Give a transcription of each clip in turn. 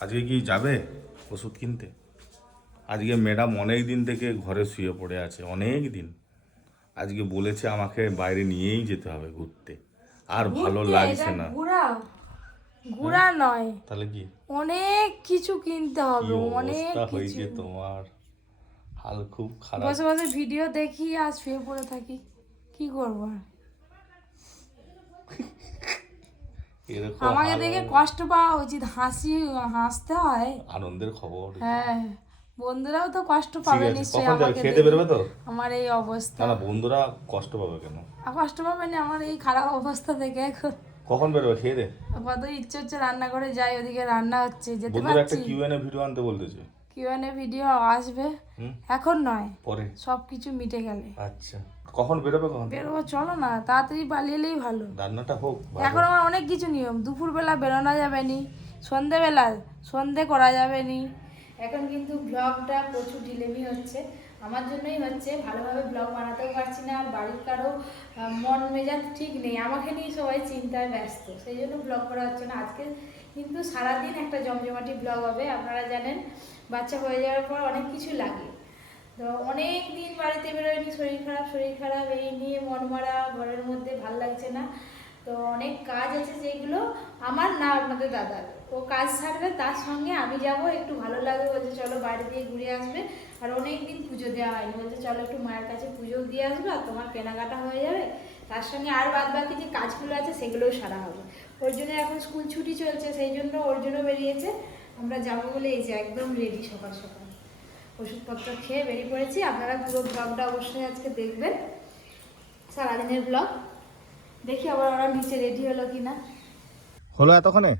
আজকে কি যাবে ওষুধ কিনতে? আজকে ম্যাডাম অনেক দিন থেকে ঘরে শুয়ে পড়ে আছে অনেক দিন। আজকে বলেছে আমাকে বাইরে নিয়েই যেতে হবে ঘুরতে। আর ভালো লাগছে না। ঘোরা ঘোরা নয়। তাহলে কি? অনেক কিছু কিনতে হবে অনেক হয়েছে তোমার? হাল খুব খারাপ। বসে বসে ভিডিও দেখি আর শুয়ে পড়ে থাকি। কি করব আর? এরকম আমাকে দেখে কষ্ট পাওয়া উচিত হাসি হাসতে হয়। আনন্দের খবর। হ্যাঁ বন্ধুরাও তো কষ্ট পাবে নিশ্চয়ই আমাকে খেতে বেরোবে তো? আমার এই অবস্থা। না বন্ধুরা কষ্ট পাবে কেন? কষ্ট পাবে না আমার এই খারাপ অবস্থা দেখে এখন। কখন বেরোবে? খেয়ে দে। কত ইচ্ছে হচ্ছে রান্না করে যাই ওদিকে রান্না হচ্ছে যেতে বন্ধুরা একটা পারছি। কিউএনএ ভিডিও আনতে বলতেছে। কিউএনএ ভিডিও আসবে। এখন নয়। পরে। সব কিছু মিটে গেলে। আচ্ছা। কখন বেরোবে কখন? বেরোবো চলো না তাড়াতাড়ি পালিয়েলেই ভালো। রান্নাটা হোক এখন আমার অনেক কিছু নিয়ম দুপুরবেলা বেরোনো যাবে নি সন্ধেবেলা সন্ধে করা যাবে নি। এখন কিন্তু ব্লগটা প্রচুর ডিলেমি হচ্ছে। আমার জন্যই হচ্ছে ভালোভাবে ব্লগ বানাতেও পারছি না আর বাড়ির কারও মন মেজাজ ঠিক নেই আমাকে নিয়ে সবাই চিন্তায় ব্যস্ত। সেই জন্য ব্লগ করা হচ্ছে না। আজকে কিন্তু সারাদিন একটা জমজমাটি ব্লগ হবে আপনারা জানেন। বাচ্চা হয়ে যাওয়ার পর অনেক কিছু লাগে। তো অনেক দিন বাড়িতে বেরোয়নি, শরীর খারাপ শরীর খারাপ, এই নিয়ে মন মারা ঘরের মধ্যে ভালো লাগছে না। তো অনেক কাজ আছে যেগুলো আমার না আপনাদের দাদার। ও কাজ ছাড়বে, তার সঙ্গে আমি যাব, একটু ভালো লাগবে, বলছে চলো বাইরে দিয়ে ঘুরে আসবে। আর অনেক দিন পুজো দেওয়া হয়নি, বলছে চলো একটু মায়ের কাছে পুজো দিয়ে আসবে, আর তোমার কেনাকাটা হয়ে যাবে। তার সঙ্গে আর বাদ বাকি যে কাজগুলো আছে সেগুলোও সারা হবে। ওর জন্য এখন স্কুল ছুটি চলছে, সেই জন্য ওর জন্য বেরিয়েছে। আমরা যাব বলে এই যে একদম রেডি সকাল সকাল। ওষুধপত্র খেয়ে বেরিয়ে পড়েছি। আপনারা পুরো ব্লগটা অবশ্যই আজকে দেখবেন। সারাদিনের ব্লগ দেখি আবার ওরা নিচে রেডি হলো কি না হলো এতক্ষণে?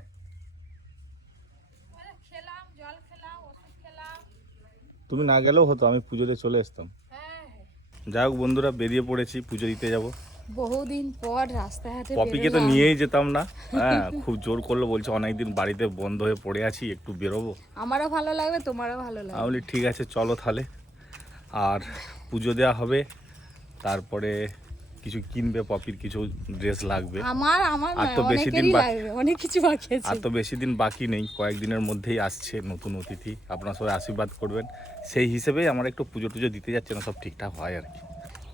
খেলাম তুমি না গেলেও হতো আমি পুজোতে চলে আসতাম। হ্যাঁ। যাই হোক বন্ধুরা বেরিয়ে পড়েছি পুজো দিতে যাব। বহুদিন পর রাস্তাঘাটে পপিকে তো নিয়েই যেতাম না। হ্যাঁ খুব জোর করল বলছে অনেকদিন বাড়িতে বন্ধ হয়ে পড়ে আছি একটু বেরোবো। আমারও ভালো লাগবে তোমারও ভালো লাগবে। আমি বলি ঠিক আছে চলো তাহলে। আর পুজো দেওয়া হবে তারপরে কিছু কিনবে পপির কিছু ড্রেস লাগবে। আমার আমার আর তো বেশি দিন বাকি- অনেক কিছু বাকি আছে। আর তো বেশি দিন বাকি নেই কয়েকদিনের মধ্যেই আসছে নতুন অতিথি। আপনারা সবাই আশীর্বাদ করবেন। সেই হিসেবেই আমরা একটু পুজো টুজো দিতে যাচ্ছে না সব ঠিকঠাক হয় আর কি।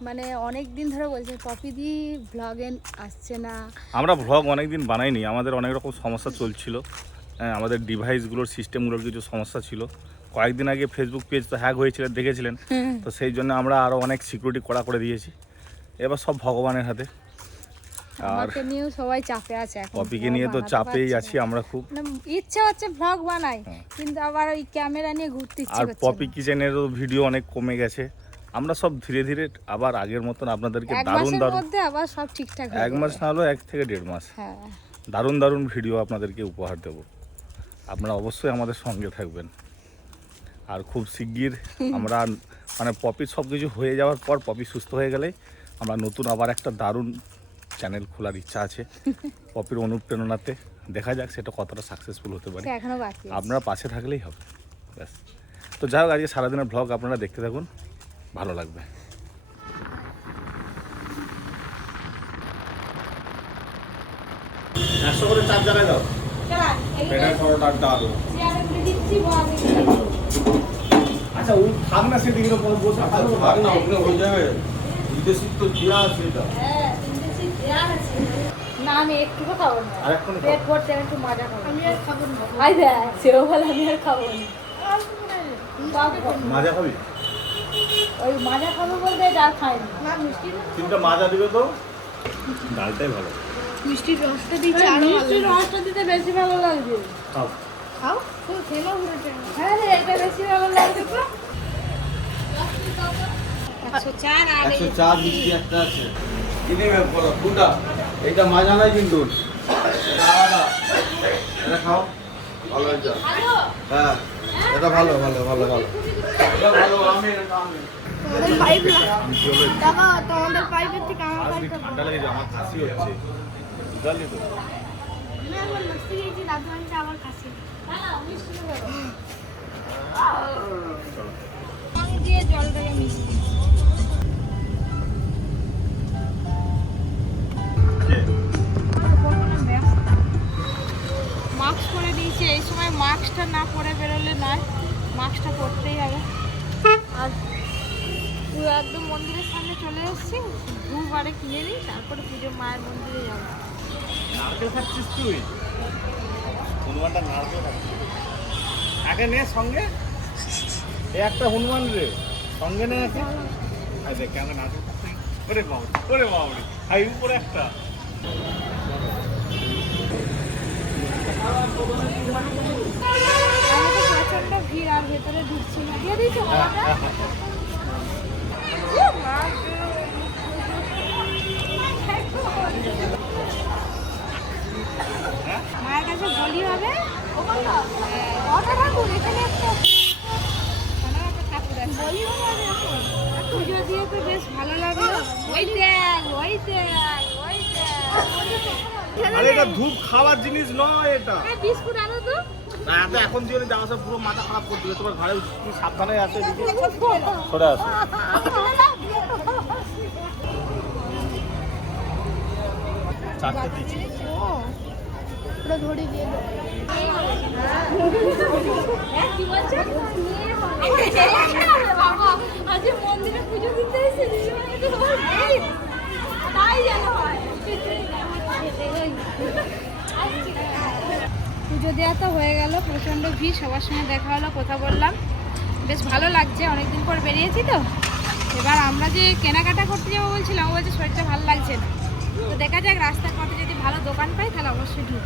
মানে অনেক দিন ধরে বলছে পপিদি ব্লগে আসছে না। আমরা ভ্লগ অনেক দিন বানাইনি আমাদের অনেক রকম সমস্যা চলছিল। হ্যাঁ, আমাদের ডিভাইসগুলোর সিস্টেমগুলোর কিছু সমস্যা ছিল। কয়েকদিন আগে ফেসবুক পেজ তো হ্যাক হয়েছিল দেখেছিলেন? তো সেই জন্য আমরা আরও অনেক সিকিউরিটি কড়া করে দিয়েছি। এবার সব ভগবানের হাতে। আর নিয়েও সবাই চাপে আছে এখন কপিকে নিয়ে তো চাপেই আছি আমরা খুব। ইচ্ছা হচ্ছে ব্লগ বানাই কিন্তু আবার ওই ক্যামেরা নিয়ে ঘুরতে ইচ্ছে আর পপি। কিচেনেরও ভিডিও অনেক কমে গেছে। আমরা সব ধীরে ধীরে আবার আগের মতন আপনাদেরকে দারুণ দারুণ মধ্যে আবার সব ঠিকঠাক এক মাস না হলেও এক থেকে দেড় মাস। হ্যাঁ। দারুণ দারুণ ভিডিও আপনাদেরকে উপহার দেব। আপনারা অবশ্যই আমাদের সঙ্গে থাকবেন। আর খুব শিগগির আমরা মানে পপি সব কিছু হয়ে যাওয়ার পর পপি সুস্থ হয়ে গেলে আমরা নতুন আবার একটা দারুণ চ্যানেল খোলার ইচ্ছা আছে পপির অনুপ্রেরণাতে। দেখা যাক সেটা কতটা সাকসেসফুল হতে পারে। আপনারা পাশে থাকলেই হবে। ব্যাস। তো যাই হোক আজকে সারাদিনের ব্লগ আপনারা দেখতে থাকুন। ভালো লাগবে। একশো করে চার জায়গায় দাও। পেটার পরোটার ডাল চেয়ারে তুলে দিচ্ছি, বস এখানে। আচ্ছা ও থাক না সেদিকে বসে ভালো না ওখানে হয়ে যাবে। বিদেশি তো দেওয়া আছে এটা। হ্যাঁ। না আমি খাব না। আরেকটুখানি খাও। পেট ভরতে আমি একটু মজা খাব আমি আর খাব না। আই দেখ সেও বলে আমি আর খাব না। মাজা খাবি ওই মাজা খাব বলতে ডাল খাই না। মিষ্টি তিনটা মাজা দিবে তো? ডালটাই ভালো। মিষ্টির রসটা দিচ্ছে আরও মিষ্টির রসটা দিতে বেশি ভালো লাগছে খাও। খাও? খুব খেলো হ্যাঁ রে এটা বেশি ভালো লাগছে তো। একশো চার আর একশো চার মিষ্টি। একটা আছে। কিনে বলো? কোনটা? এইটা মাজা নাই কিন্তু। এটা আলাদা। এটা খাও। ভালো এটা ভালো? হ্যাঁ। এটা ভালো ভালো ভালো ভালো। এটা ভালো আমি এটা পাইপ না দেখো তোমাদের পাইপের থেকে আমার পাইপটা ঠান্ডা লেগেছে আমার কাশি হচ্ছে। বুঝলি তো? আমি দাদু আনছে আবার কাছে দিয়ে জলটাকে মিষ্টি মাস্ক করে দিয়েছি এই সময় মাস্কটা না পরে বেরোলে নয় মাস্কটা পরতেই হবে। আর পুরো একদম মন্দিরের সামনে চলে এসেছি। ধূপ আরে কিনে নিই তারপরে পুজো মায়ের মন্দিরে যাব। নারকেল খাচ্ছিস তুই? হনুমানটা নারকেল খাচ্ছিস একে নে সঙ্গে। এ একটা হনুমান রে সঙ্গে নে একে আর দেখ কেমন নারকেল ওরে বাবা ওরে বাবা হাই উপরে একটা। ভিড় আর ভেতরে ঢুকছি না। দিয়ে দিয়েছ বাবাটা মায়ের কাছে বলি হবে? ঠাকুর এখানে একটা ঠাকুর আছে বলি হবে পুজো দিয়ে তো বেশ ভালো লাগল। ওই দেখ ওই দেখ ওই দেখ। আরে এটা ধূপ খাওয়ার জিনিস নয় এটা। বিস্কুট আনো তো। এত এখন দিয়ে যাওয়া সব পুরো মাথা খারাপ করে দিবে তোমার ঘরে সাবধানে আছে সরে আসো। চারটে দিচ্ছি পুরো ধরে দিয়ে। হ্যাঁ, কি বলছো? বাবা, আজকে মন্দিরে পুজো দিতে এসেছি। তাই যেন হয়। পুজো দেওয়া তো হয়ে গেল প্রচণ্ড ভিড় সবার সঙ্গে দেখা হলো কথা বললাম বেশ ভালো লাগছে অনেকদিন পর বেরিয়েছি তো এবার আমরা যে কেনাকাটা করতে যাব বলছিলাম ও বলছে শরীরটা ভালো লাগছে না তো দেখা যাক রাস্তার পথে যদি ভালো দোকান পাই, তাহলে অবশ্যই ঢুক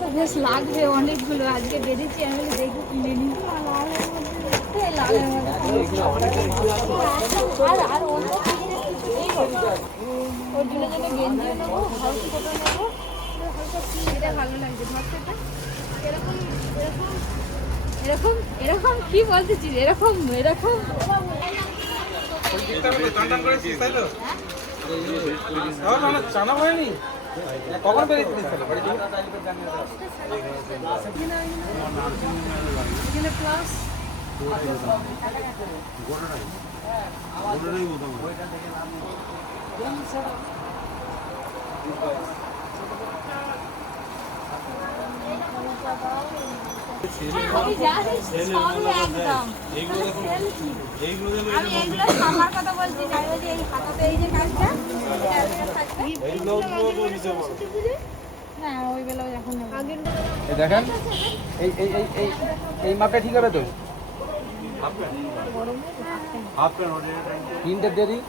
তো বেশ লাগবে, অনেকগুলো। আজকে বেরিয়েছি, আমি মধ্যে। আর অন্য। ওর নেব এটা ভালো লাগছে এরকম এরকম এরকম এরকম কি বলতেছিস? এরকম এরকম। কখন বেরিয়েছিলিস একদম আমি এইগুলো আমার কথা বলছি না বলছি এই হাতাতে এই যে কাজটা দেখেন এই এই এই এই এই মাপটা ঠিক হবে তো? তিনটে দিয়ে দিই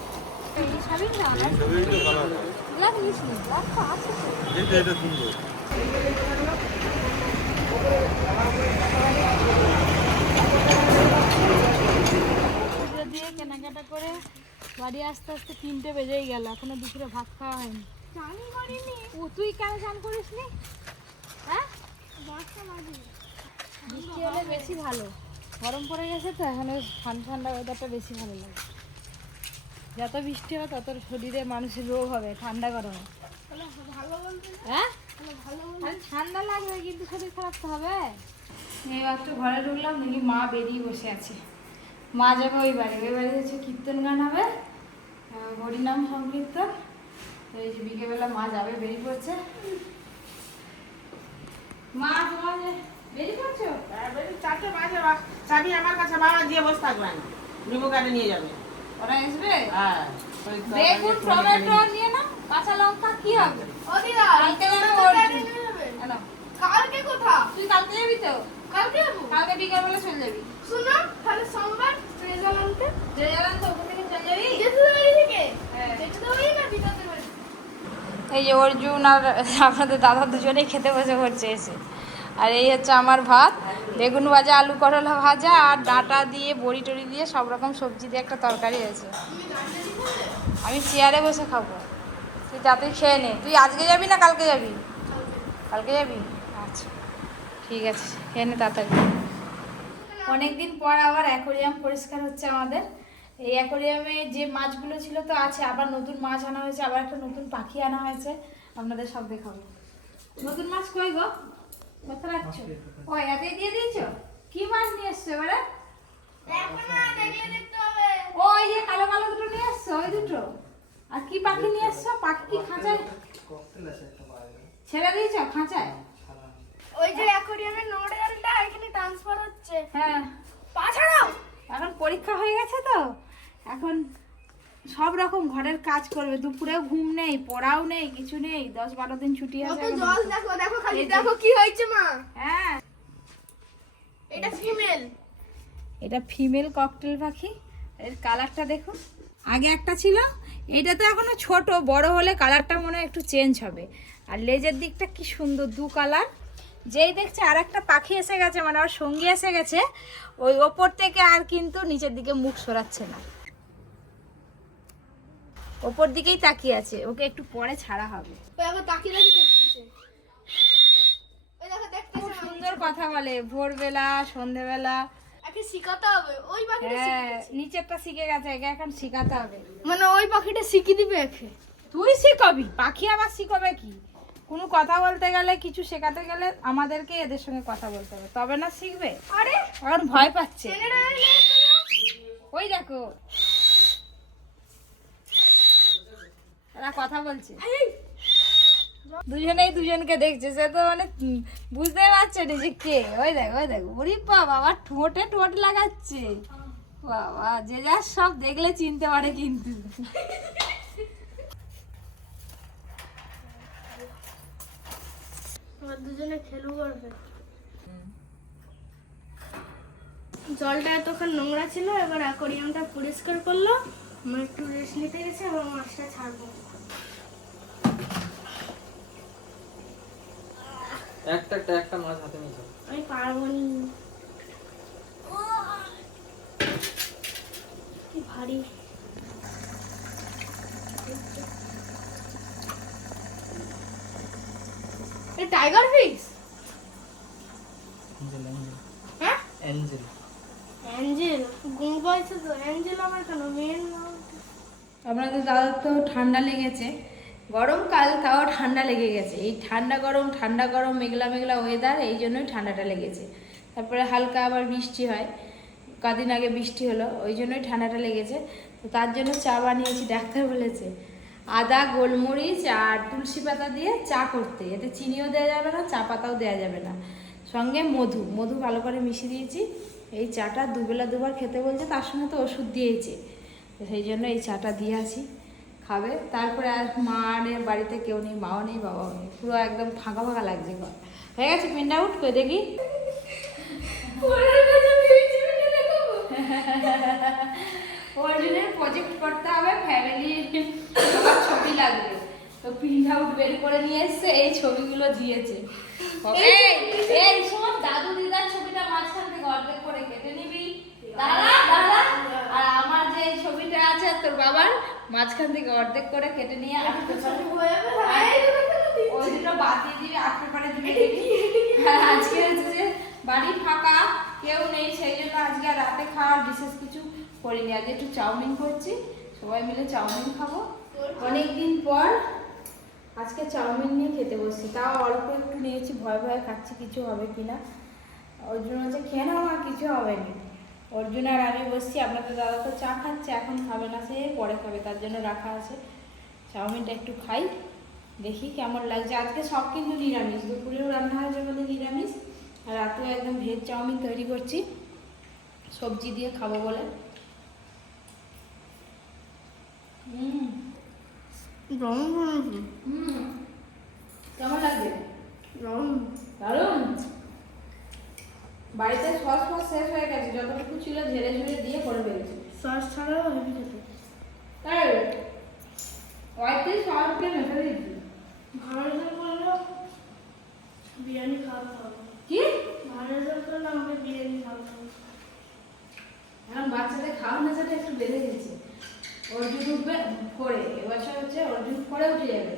দিয়ে কেনাকাটা করে বাড়ি আসতে আসতে তিনটে বেজেই গেল এখনও দুপুরে ভাত খাওয়া হয়নি চানই। ও তুই কেন চান করিস নি হ্যাঁ দশটা বাজে। বৃষ্টি হলে বেশি ভালো গরম পড়ে গেছে তো, এখন ঠান্ডা ঠান্ডা ওয়েদারটা বেশি ভালো লাগে যত বৃষ্টি হবে তত শরীরে মানুষের রোগ হবে, ঠান্ডা গরমে। হ্যাঁ? ঠান্ডা লাগবে, কিন্তু শরীর খারাপ তো হবে। তো ঘরে ঢুকলাম, দেখি মা বেরিয়ে বসে আছে। মা যাবে ওই বাড়ি ওই বাড়ি হচ্ছে কীর্তন গান হবে হরিনাম সংকীর্তন। তো এই যে বিকেলবেলা মা যাবে, বেরিয়ে পড়ছে। মা, তোমার বেরিয়ে পড়ছো? চারটে বাজে চাবি আমার কাছে বাবা দিয়ে বসে থাকবেন নিবু গাড়ি নিয়ে যাবে। ওরা আসবে হ্যাঁ বেগুন টমেটো নিয়ে নাও কাঁচা লঙ্কা কি হবে? কালকে? কালকে কোথা তুই কালকে যাবি তো? কালকে যাব। কালকে বিকেলবেলা চলে যাবি। শুনো তাহলে সোমবার ট্রেজার আনতে যে যাবেন তো ওখান থেকে চলে যাবি? জেঠুদের বাড়ি থেকে হ্যাঁ। বাড়ি না দিদাদের বাড়ি এই যে অর্জুন আর আপনাদের দাদা দুজনেই খেতে বসে পড়ছে এসে। আর এই হচ্ছে আমার ভাত। বেগুন ভাজা, আলু করলা ভাজা আর ডাঁটা দিয়ে, বড়ি টড়ি দিয়ে সব রকম সবজি দিয়ে একটা তরকারি হয়েছে। আমি চেয়ারে বসে খাব। তুই তাড়াতাড়ি খেয়ে নে। তুই আজকে যাবি না কালকে যাবি? কালকে যাবি? আচ্ছা ঠিক আছে। খেয়ে নে তাড়াতাড়ি। অনেকদিন পর আবার অ্যাকোরিয়াম পরিষ্কার হচ্ছে আমাদের। এই অ্যাকোরিয়ামে যে মাছগুলো ছিল তো আছে, আবার নতুন মাছ আনা হয়েছে, আবার একটা নতুন পাখি আনা হয়েছে। আপনাদের সব দেখাবো। নতুন মাছ কই গো? কোথায় রাখছো? ও এতে দিয়ে দিয়েছ? কি মাছ নিয়ে এসছো এবারে? হবে। ওই যে কালো কালো দুটো নিয়ে এসছো ওই দুটো? আর কি পাখি নিয়ে এসছো? পাখি কি খাঁচায়। ছেড়ে দিয়েছ খাঁচায়? ওই যে অ্যাকোরিয়ামের নোডলটা এখানে ট্রান্সফার হচ্ছে। হ্যাঁ। পা ছাড়াও! এখন পরীক্ষা হয়ে গেছে তো? এখন সব রকম ঘরের কাজ করবে দুপুরেও ঘুম নেই পড়াও নেই কিছু নেই দশ বারো দিন ছুটি আছে জল দেখো দেখো খালি দেখো কি হয়েছে মা। হ্যাঁ। এটা ফিমেল এটা ফিমেল ককটেল পাখি। এর কালারটা দেখুন আগে একটা ছিল এটা তো এখনও ছোট বড় হলে কালারটা মনে হয় একটু চেঞ্জ হবে। আর লেজের দিকটা কি সুন্দর দু কালার যেই দেখছে আর একটা পাখি এসে গেছে মানে ওর সঙ্গী এসে গেছে ওই ওপর থেকে আর কিন্তু নিচের দিকে মুখ সরাচ্ছে না। ওপর দিকেই তাকিয়ে আছে। ওকে একটু পরে ছাড়া হবে। খুব সুন্দর কথা বলে। ভোরবেলা সন্ধেবেলা। শিখাতে হবে। ওই পাখিটা হ্যাঁ নিচেরটা শিখে গেছে একে এখন শিখাতে হবে। মানে ওই পাখিটা শিখিয়ে দিবে একে। তুই শিখাবি? পাখি আবার শিখাবে কি? কোনো কথা বলতে গেলে কিছু শেখাতে গেলে আমাদেরকে এদের সঙ্গে কথা বলতে হবে। তবে না শিখবে? আরে! ভয় পাচ্ছে। ওই দেখো। এরা কথা বলছে। দুজনেই দুজনকে দেখছে সে তো মানে উম, বুঝতেই পারছে না যে কে। ওই দেখ ওই দেখ ওরে বাবা আবার ঠোঁটে ঠোঁট লাগাচ্ছে। বাবা যে যার সব দেখলে চিনতে পারে কিন্তু। দুজনে খেলু করবে। জলটা এতক্ষণ নোংরা ছিল এবার অ্যাকোরিয়ামটা পরিষ্কার করল। আমরা একটু রেস্ট নিতে গেছে এবং মাছটা ছাড়বো। একটা একটা একটা মাছ হাতে নিয়ে আমি পারব নি। কি ভারী। টাইগার ফিশ হ্যাঁ? অ্যাঞ্জেল অ্যাঞ্জেল গুম তো, অ্যাঞ্জেল আমার কেন? নাম আপনাদের দাদার তো ঠান্ডা লেগেছে। গরমকাল তাও ঠান্ডা লেগে গেছে। এই ঠান্ডা গরম ঠান্ডা গরম, মেঘলা মেঘলা ওয়েদার এই জন্যই ঠান্ডাটা লেগেছে। তারপরে হালকা আবার বৃষ্টি হয়। কদিন আগে বৃষ্টি হলো, ওই জন্যই ঠান্ডাটা লেগেছে। তো তার জন্য চা বানিয়েছি, ডাক্তার বলেছে। আদা, গোলমরিচ আর তুলসী পাতা দিয়ে চা করতে। এতে চিনিও দেওয়া যাবে না, চা পাতাও দেওয়া যাবে না। সঙ্গে মধু মধু ভালো করে মিশিয়ে দিয়েছি। এই চাটা দুবেলা দুবার খেতে বলছে তার সঙ্গে তো ওষুধ দিয়েছে। তো সেই জন্য এই চাটা দিয়ে আসি খাবে। তারপরে আর মা আর বাড়িতে কেউ নেই মাও নেই বাবাও নেই। পুরো একদম ফাঁকা ফাঁকা লাগছে ঘর। হয়ে গেছে প্রিন্ট আউট? করে দেখি। প্রজেক্ট করতে হবে ফ্যামিলি ছবি লাগবে। তো প্রিন্ট আউট বের করে নিয়ে এসছে এই ছবিগুলো দিয়েছে। এই শোন দাদু দিদার ছবিটা মাঝখান থেকে অর্ধেক করে কেটে নিবি। দাঁড়া দাঁড়া আর আমার যে ছবিটা আছে আর তোর বাবার মাঝখান থেকে অর্ধেক করে কেটে নিয়ে আর্ট পেপারে ওই দুটো বাদ দিয়ে দিবি আর্ট পেপারে দিবি। হ্যাঁ, আজকে হচ্ছে যে বাড়ি ফাঁকা কেউ নেই সেই জন্য আজকে আর রাতে খাওয়ার বিশেষ কিছু করিনি। আজকে একটু চাউমিন করছি সবাই মিলে চাউমিন খাব। অনেক দিন পর আজকে চাউমিন নিয়ে খেতে বসছি। তাও অল্প একটু নিয়েছি, ভয় ভয় খাচ্ছি, কিছু হবে কি না অর্জুন হচ্ছে খেয়ে নাও, আর কিছু হবে না। অর্জুন আর আমি বসছি, আপনাদের দাদা তো চা খাচ্ছে, এখন খাবে না সে, পরে খাবে, তার জন্য রাখা আছে। চাউমিনটা একটু খাই, দেখি কেমন লাগছে। আজকে সব কিন্তু নিরামিষ, দুপুরেও রান্না হয়েছে বলে নিরামিষ, আর রাতেও একদম ভেজ চাউমিন তৈরি করছি, সবজি দিয়ে খাব বলে হুম হুম কেমন লাগছে দারুণ বাড়িতে সস ফস শেষ হয়ে গেছে যতটুকু ছিল ঝেড়ে ঝুড়ে দিয়ে করে ফেলেছি সস ছাড়াও হেভি খেতে তাই ওইতে সস দিয়ে মেখে দিয়েছি ভালো রেজাল্ট বিরিয়ানি খাওয়াতে হবে কি রেজাল্ট করলে আমাকে বিরিয়ানি খাওয়াতে হবে এখন বাচ্চাদের খাওয়ার নেশাটা একটু বেড়ে গেছে অর্জুন উঠবে করে এবছর হচ্ছে অর্জুন করে উঠে যাবে।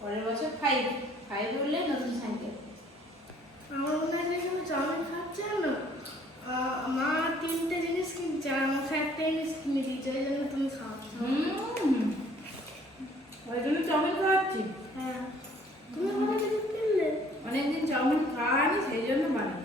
পরের বছর ফাইভ ফাইভ উঠলে নতুন সাইকেল। আমার মনে হয় যে চাউমিন খাচ্ছে না মা তিনটে জিনিস কিনছে আর আমাকে একটা জিনিস কিনে দিয়েছে ওই জন্য তুমি খাও। ওই জন্য চাউমিন খাওয়াচ্ছি। হ্যাঁ। তুমি কোথা থেকে কিনলে? অনেকদিন চাউমিন খাওয়ানি সেই জন্য বানাই